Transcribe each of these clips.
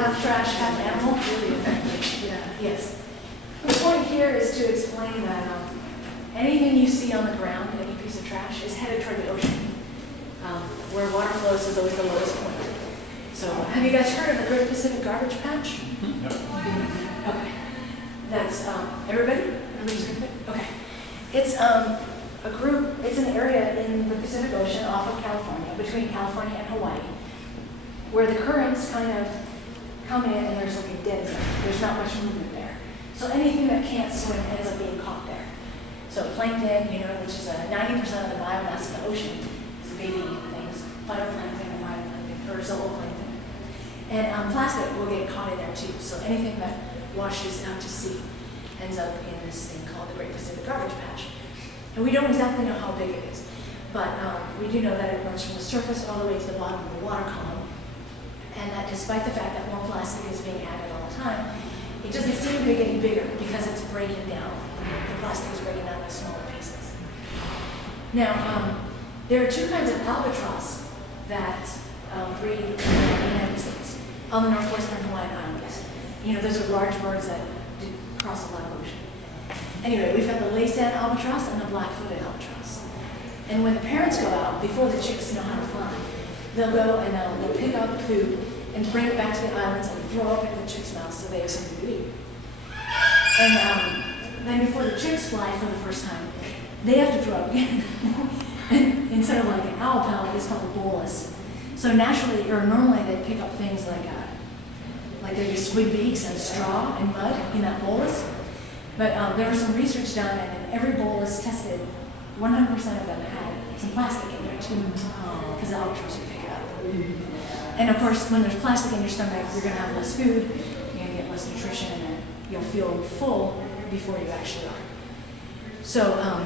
half trash, half animal. Yeah. Yes. The point here is to explain that anything you see on the ground, any piece of trash, is headed toward the ocean. Where water flows is always the lowest point. So have you guys heard of the Great Pacific Garbage Patch? Okay. That's everybody? Everybody's heard of it? Okay. It's a group, it's an area in the Pacific Ocean off of California, between California and Hawaii, where the currents kind of come in and there's like a dead zone. There's not much movement there. So anything that can't swim ends up being caught there. So plankton, which is 90% of the biomass of the ocean, is baby things, phytoplankton and mytoplankton, or zooplankton. And plastic will get caught in there too. So anything that washes out to sea ends up in this thing called the Great Pacific Garbage Patch. And we don't exactly know how big it is, but we do know that it runs from the surface all the way to the bottom of the water column, and that despite the fact that more plastic is being added all the time, it doesn't seem to be getting bigger because it's breaking down. The plastic is breaking down into smaller pieces. Now, there are two kinds of albatross that breed in the United States on the northwestern Hawaiian Islands. Those are large birds that do cross a lot of ocean. Anyway, we've got the lace-end albatross and the black-footed albatross. And when the parents go out, before the chicks know how to fly, they'll go and they'll pick up food and bring it back to the islands and throw up in the chicks' mouths so they have something to eat. And then before the chicks fly for the first time, they have to throw up again. And instead of like an owl pellet, it's called a bolus. So naturally, or normally they pick up things like there'd be squid beaks and straw and mud in that bolus. But there was some research done, and in every bolus tested, 100% of them had some plastic in there too, because the albatross would pick it up. And of course, when there's plastic in your stomach, you're going to have less food, you're going to get less nutrition, and then you'll feel full before you actually are. So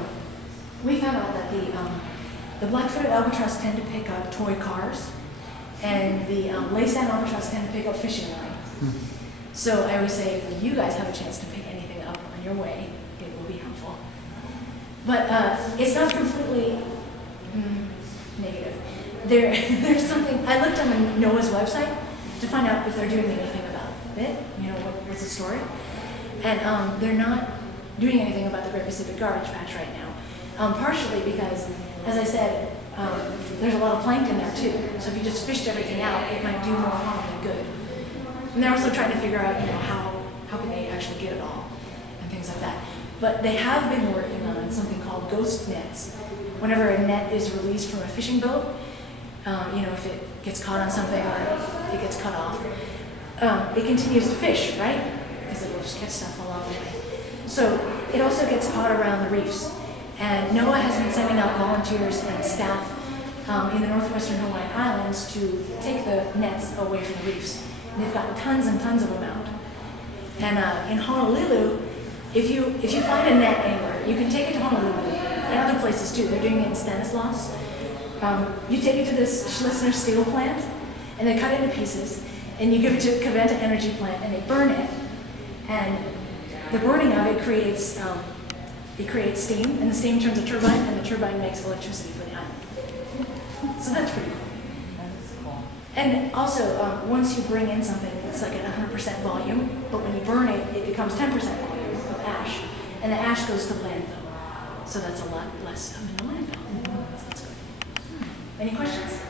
we found out that the black-footed albatross tend to pick up toy cars, and the lace-end albatross tend to pick up fishing line. So I always say, if you guys have a chance to pick anything up on your way, it will be helpful. But it's not completely negative. There's something, I looked on the NOAA's website to find out if they're doing anything about it, what's the story. And they're not doing anything about the Great Pacific Garbage Patch right now. Partially because, as I said, there's a lot of plankton there too. So if you just fished everything out, it might do more harm than good. And they're also trying to figure out, how can they actually get it all and things like that. But they have been working on something called ghost nets. Whenever a net is released from a fishing boat, if it gets caught on something or it gets cut off, it continues to fish, right? Because it will just catch stuff along the way. So it also gets caught around the reefs. And NOAA has been sending out volunteers and staff in the northwestern Hawaiian Islands to take the nets away from the reefs. And they've gotten tons and tons of them out. And in Honolulu, if you find a net anywhere, you can take it to Honolulu and other places too. They're doing it in Stanislaus. You take it to this Schlesinger steel plant, and they cut it into pieces, and you give it to a Caventa energy plant, and they burn it. And the burning of it creates steam, and the steam turns a turbine, and the turbine makes electricity for the island. So that's pretty cool. And also, once you bring in something, it's like at 100% volume, but when you burn it, it becomes 10% volume of ash, and the ash goes to landfill. So that's a lot less stuff in the landfill. So that's good. Any questions?